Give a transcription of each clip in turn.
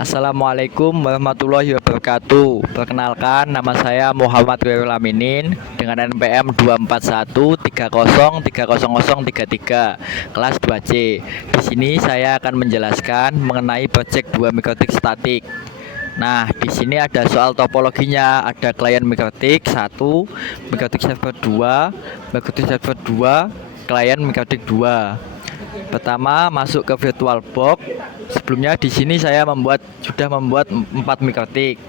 Assalamualaikum warahmatullahi wabarakatuh. Perkenalkan, nama saya Muhammad Khairul Aminin dengan NPM 24130300033 kelas 2C. Di sini saya akan menjelaskan mengenai proyek 2 mikrotik statik. Nah, di sini ada soal topologinya, ada klien mikrotik 1, mikrotik server 2, mikrotik server 2, klien mikrotik 2. Pertama, masuk ke VirtualBox. Sebelumnya di sini saya sudah membuat 4 mikrotik.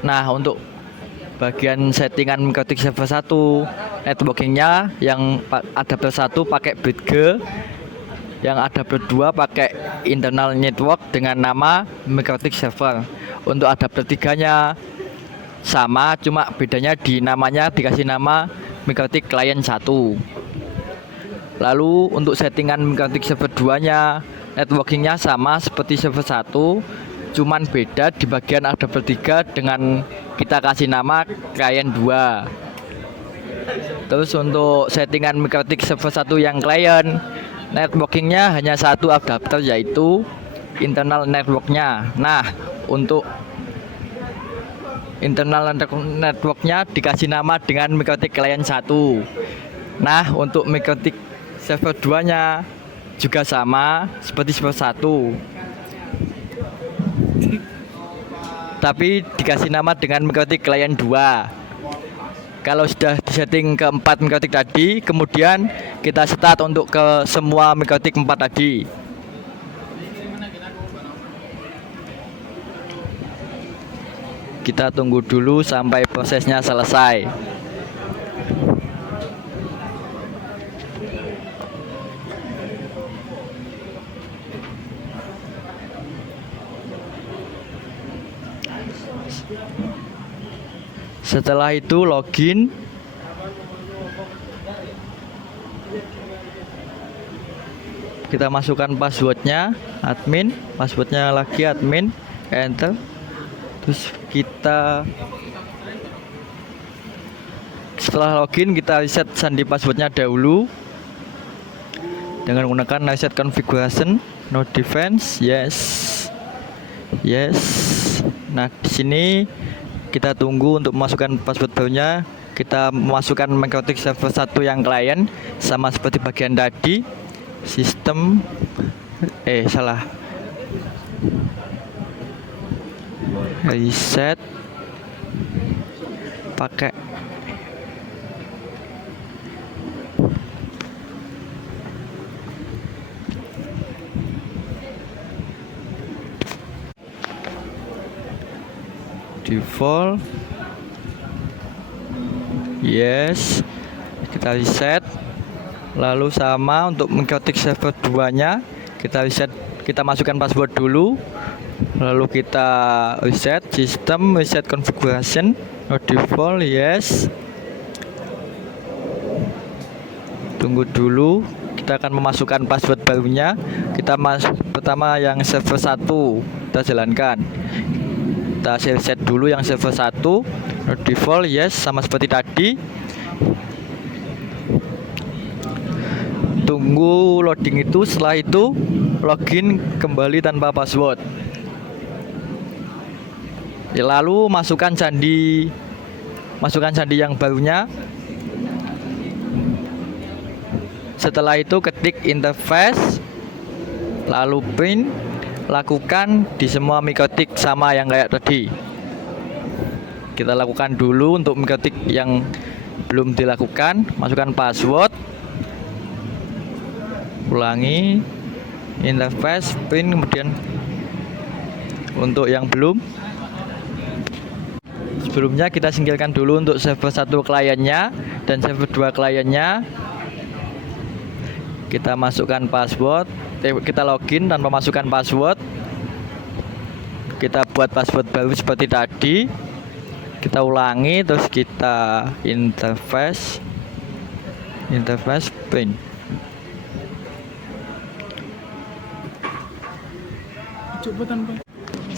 Nah, untuk bagian settingan mikrotik server 1, networkingnya yang adapter 1 pakai BridgeG, yang adapter 2 pakai internal network dengan nama mikrotik server. Untuk adapter 3-nya sama, cuma bedanya di namanya dikasih nama mikrotik client 1. Lalu untuk settingan mikrotik server 2-nya, networkingnya sama seperti server 1, cuman beda di bagian adapter 3 dengan kita kasih nama client 2. Terus untuk settingan mikrotik server 1 yang client, networkingnya hanya satu adapter, yaitu internal networknya. Nah, untuk internal networknya dikasih nama dengan mikrotik client 1. Nah, untuk mikrotik server 2-nya juga sama seperti server 1, tapi dikasih nama dengan mikrotik client 2. Kalau sudah disetting ke 4 mikrotik tadi, kemudian kita start untuk ke semua mikrotik 4 tadi. Kita tunggu dulu sampai prosesnya selesai. Setelah itu login. Kita masukkan passwordnya admin, passwordnya lagi admin, enter. Terus setelah login kita reset sandi passwordnya dahulu dengan menggunakan reset configuration, no defense, yes. Nah, di sini kita tunggu untuk memasukkan password barunya. Kita memasukkan mikrotik server 1 yang client sama seperti bagian tadi. Sistem reset pakai default, yes. Kita reset. Lalu sama untuk mikrotik server 2-nya kita reset, kita masukkan password dulu. Lalu kita reset sistem, reset configuration, no default, yes. Tunggu dulu, kita akan memasukkan password barunya. Kita pertama yang server 1 kita jalankan. Kita reset dulu yang server 1, no default, yes, sama seperti tadi. Tunggu loading itu, setelah itu login kembali tanpa password. Lalu masukkan sandi yang barunya. Setelah itu ketik interface, lalu print, lakukan di semua mikrotik sama yang kayak tadi. Kita lakukan dulu untuk mikrotik yang belum dilakukan, masukkan password, ulangi interface, print, kemudian untuk yang belum, sebelumnya kita singkirkan dulu untuk server 1 kliennya dan server 2 kliennya. Kita masukkan password, kita login tanpa masukkan password. Kita buat password baru seperti tadi. Kita ulangi, terus kita interface print.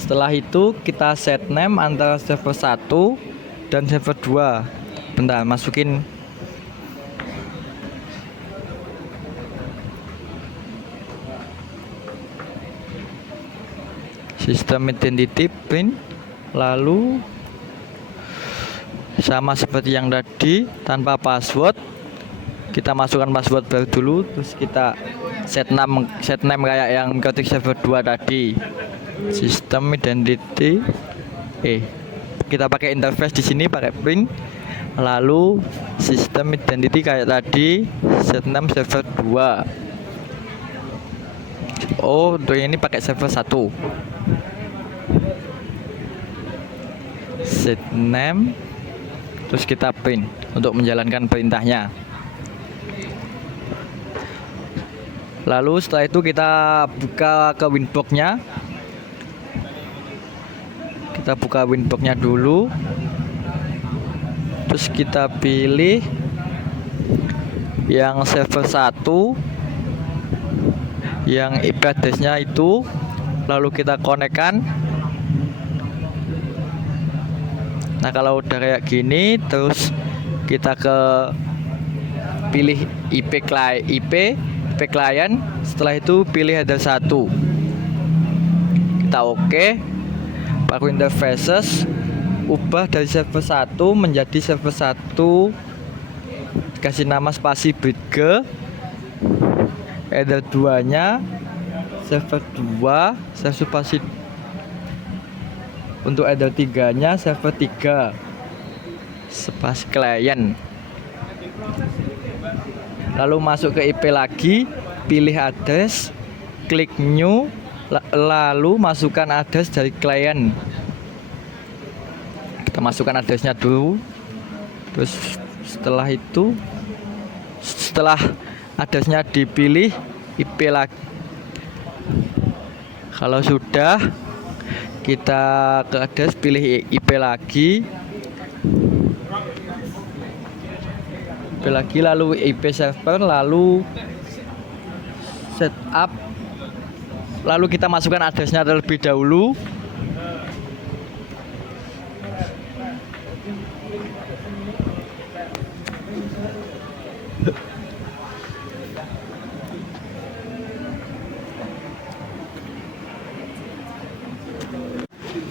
Setelah itu kita set name antara server 1 dan server 2. Bentar, masukin Sistem identity print, lalu sama seperti yang tadi, tanpa password. Kita masukkan password baru dulu, terus kita set name kayak yang Mikotic server 2 tadi. Sistem identity, kita pakai interface di sini pakai print, lalu sistem identity kayak tadi, set name server 2. Untuk ini pakai server 1. Set name, terus kita print untuk menjalankan perintahnya. Lalu setelah itu kita buka ke Winbox-nya. Kita buka Winbox-nya dulu. Terus kita pilih yang server 1, yang IP address-nya itu, lalu kita konekkan. Nah, kalau udah kayak gini, terus kita pilih IP client. Setelah itu pilih header 1. Kita oke. Pakai interfaces, ubah dari server 1 menjadi server 1, kasih nama spasi bridge. Header 2 nya server 2, server spasi. Untuk header 3 nya server 3 spasi client. Lalu masuk ke IP lagi, pilih address, klik new, lalu masukkan address dari client. Kita masukkan addressnya dulu. Terus setelah itu, setelah addressnya dipilih, IP lagi. Kalau sudah, kita ke address, pilih IP lagi, lalu IP server, lalu setup, lalu kita masukkan addressnya terlebih dahulu.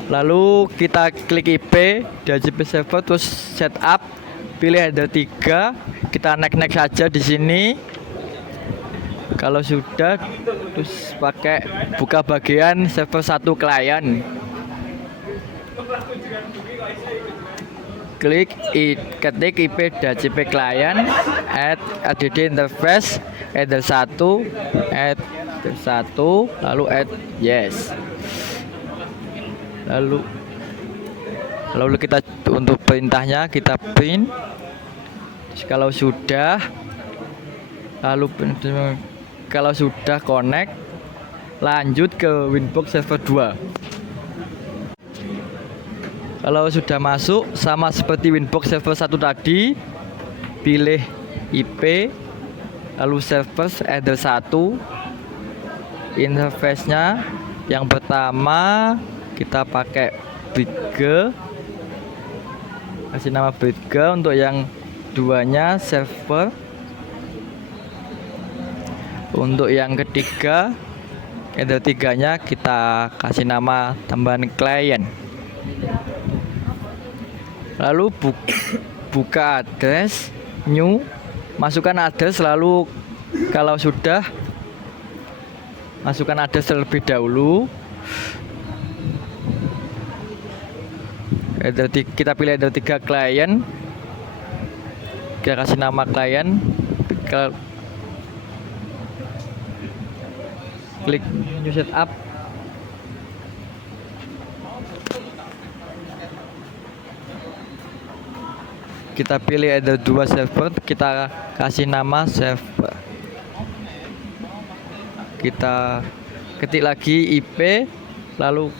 Lalu kita klik IP DHCP server, terus setup, pilih header 3, kita next saja di sini. Kalau sudah, terus buka bagian server 1 client. Ketik IP DHCP client, add interface, header 1, lalu add yes. Lalu kita untuk perintahnya kita print. Kalau sudah, kalau sudah connect, lanjut ke Winbox server 2. Kalau sudah masuk, sama seperti Winbox server 1 tadi, pilih IP, lalu server header 1, interface-nya yang pertama kita pakai bridge, kasih nama bridge. Untuk yang 2-nya server. Untuk yang ketiga, header 3-nya kita kasih nama tambahan client. Lalu buka address, new, masukkan address, lalu kalau sudah, masukkan address terlebih dahulu. Kita pilih header 3 client, kita kasih nama client, klik new setup, kita pilih header 2 server, kita kasih nama server, kita ketik lagi IP, lalu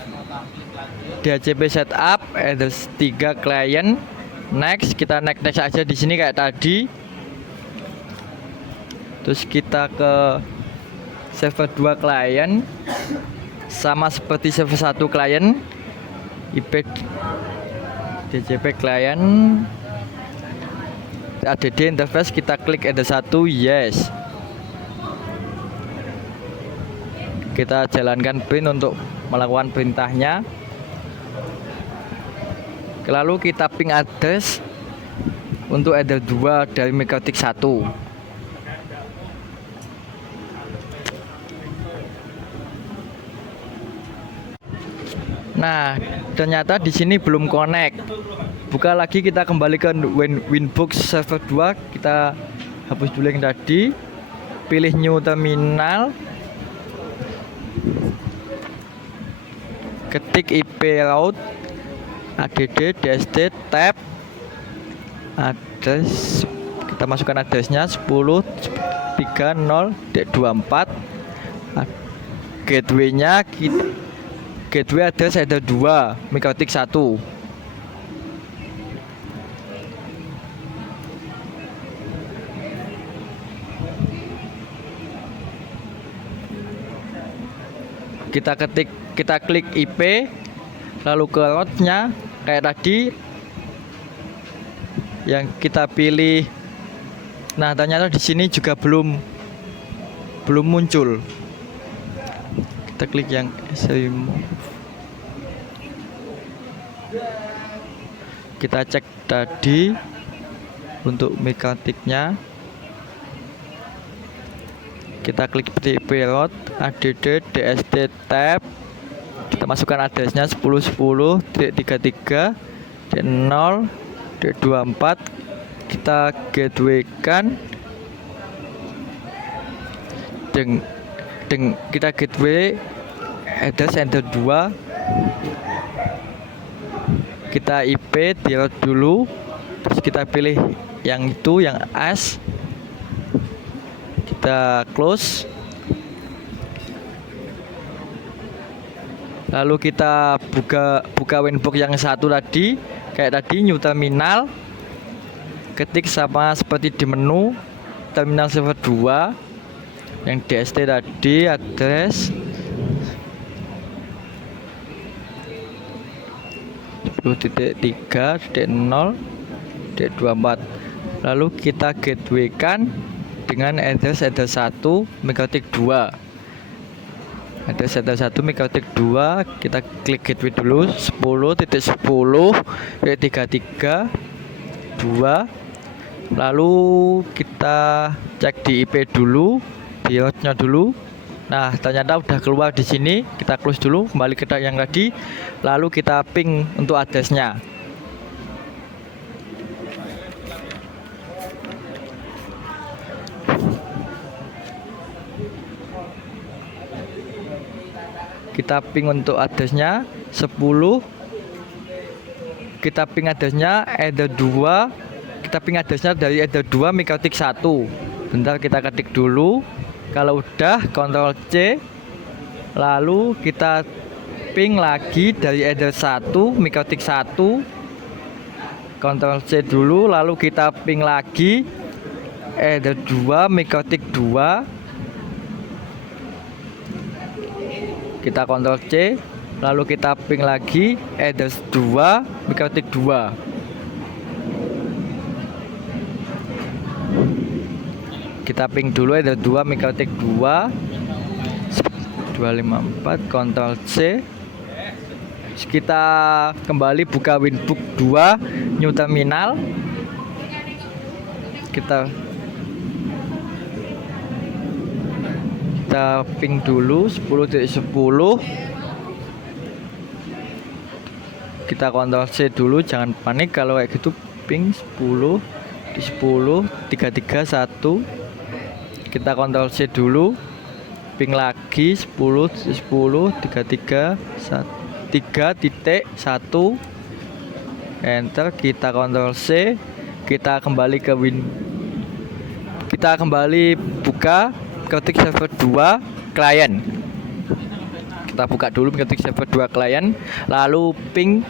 DHCP setup, header 3 client, next, kita next aja di sini kayak tadi. Terus kita ke server 2 client, sama seperti server 1 client, IP DHCP client, add interface, kita klik header 1 yes. Kita jalankan print untuk melakukan perintahnya. Lalu kita ping address untuk header 2 dari mikrotik 1. Nah, ternyata di sini belum connect. Buka lagi, kita kembali ke Winbox server 2. Kita hapus dulu yang tadi. Pilih new terminal. Ketik IP route add dsd tab address, kita masukkan addressnya 10.30.24. Gateway-nya gateway address header 2 mikrotik 1. Kita klik IP, lalu ke route-nya kayak tadi yang kita pilih. Nah, ternyata di sini juga belum muncul. Kita klik yang remove. Kita cek tadi untuk mikrotiknya. Kita klik IP route add dsd tab, kita masukkan addressnya 10.10.33.0.24. kita gateway kan kita gateway address header 2, kita IP di route dulu, terus kita pilih yang itu, yang as, kita close. Lalu kita buka Winbox yang satu tadi, kayak tadi new terminal. Ketik sama seperti di menu terminal server 2 yang DST tadi, address 10.3.0.24. Lalu kita gateway kan dengan address header 1 mikrotik 2. Address header 1 mikrotik 2, kita klik gateway dulu 10.10.33.2. Lalu kita cek di IP dulu, di route-nya dulu. Nah, ternyata udah keluar di sini. Kita close dulu, kembali ke yang tadi. Lalu kita ping untuk address-nya. Kita ping untuk address-nya 10. Kita ping address-nya header 2. Kita ping address-nya dari header 2 mikrotik 1. Bentar, kita ketik dulu. Kalau udah, Ctrl C. Lalu kita ping lagi dari header 1 mikrotik 1. Ctrl C dulu, lalu kita ping lagi header 2 mikrotik 2. Kita Ctrl C, lalu kita ping lagi header 2 mikrotik 2. Kita ping dulu header 2 mikrotik 2 254, Ctrl C. Kita kembali buka Winbox 2 new terminal. Kita ping dulu 10.10. Kita Ctrl C dulu, jangan panik kalau kayak gitu. Ping 10 di 10.331. Kita Ctrl C dulu, ping lagi 10.10.331. Enter, kita Ctrl C. Kita kembali ke kita kembali buka mikrotik server 2 klien. Kita buka dulu mikrotik server 2 klien, lalu ping.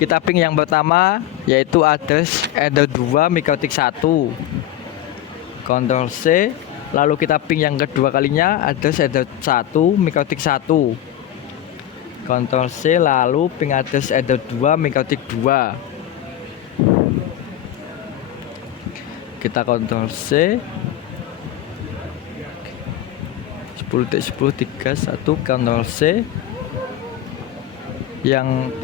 Kita ping yang pertama yaitu address header 2 mikrotik 1. Ctrl C. Lalu kita ping yang kedua kalinya address header 1 mikrotik 1. Ctrl C, lalu ping address header 2 mikrotik 2. Kita Ctrl C. 10.10.31, Ctrl C.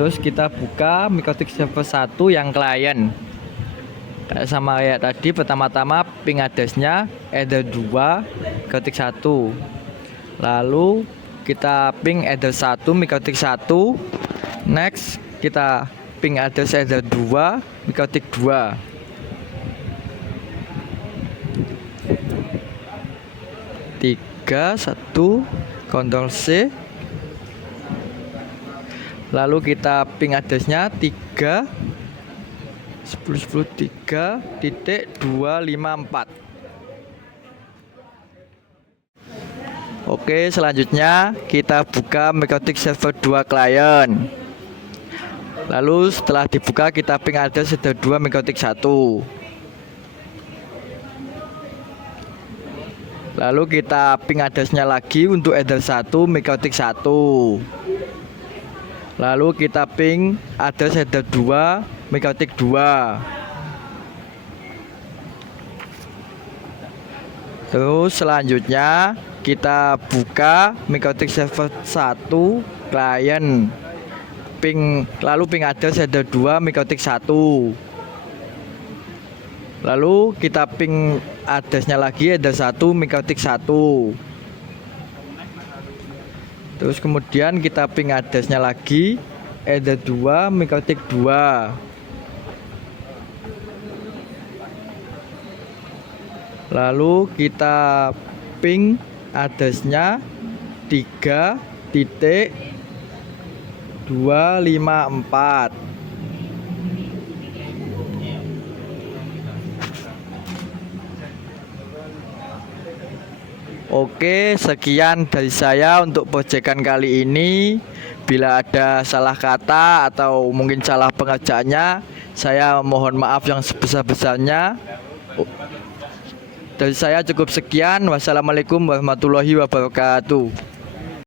terus kita buka Mikotik server 1 yang klien. Kayak sama kayak tadi, pertama-tama ping address-nya eder 2 Mikotik 1. Lalu kita ping eder 1 Mikotik 1. Next kita ping address eder 2 Mikotik 2. Tiga, 1, Ctrl C. Lalu kita ping address-nya 3 10.10.3.254. Oke, selanjutnya kita buka Mikotik server 2 client. Lalu setelah dibuka kita ping address eder 2 Mikotik 1. Lalu kita ping address-nya lagi untuk eder 1 Mikotik 1. Lalu kita ping address eder 2 Mikotik 2. Terus selanjutnya kita buka Mikotik server 1 client. Lalu ping address eder 2 Mikotik 1. Lalu kita ping address-nya lagi eder 1 Mikotik 1. Terus kemudian kita ping address-nya lagi eder 2 Mikotik 2. Lalu kita ping address-nya 3.254. Oke, sekian dari saya untuk proyekan kali ini. Bila ada salah kata atau mungkin salah pengerjaannya, saya mohon maaf yang sebesar-besarnya. Dari saya cukup sekian. Wassalamualaikum warahmatullahi wabarakatuh.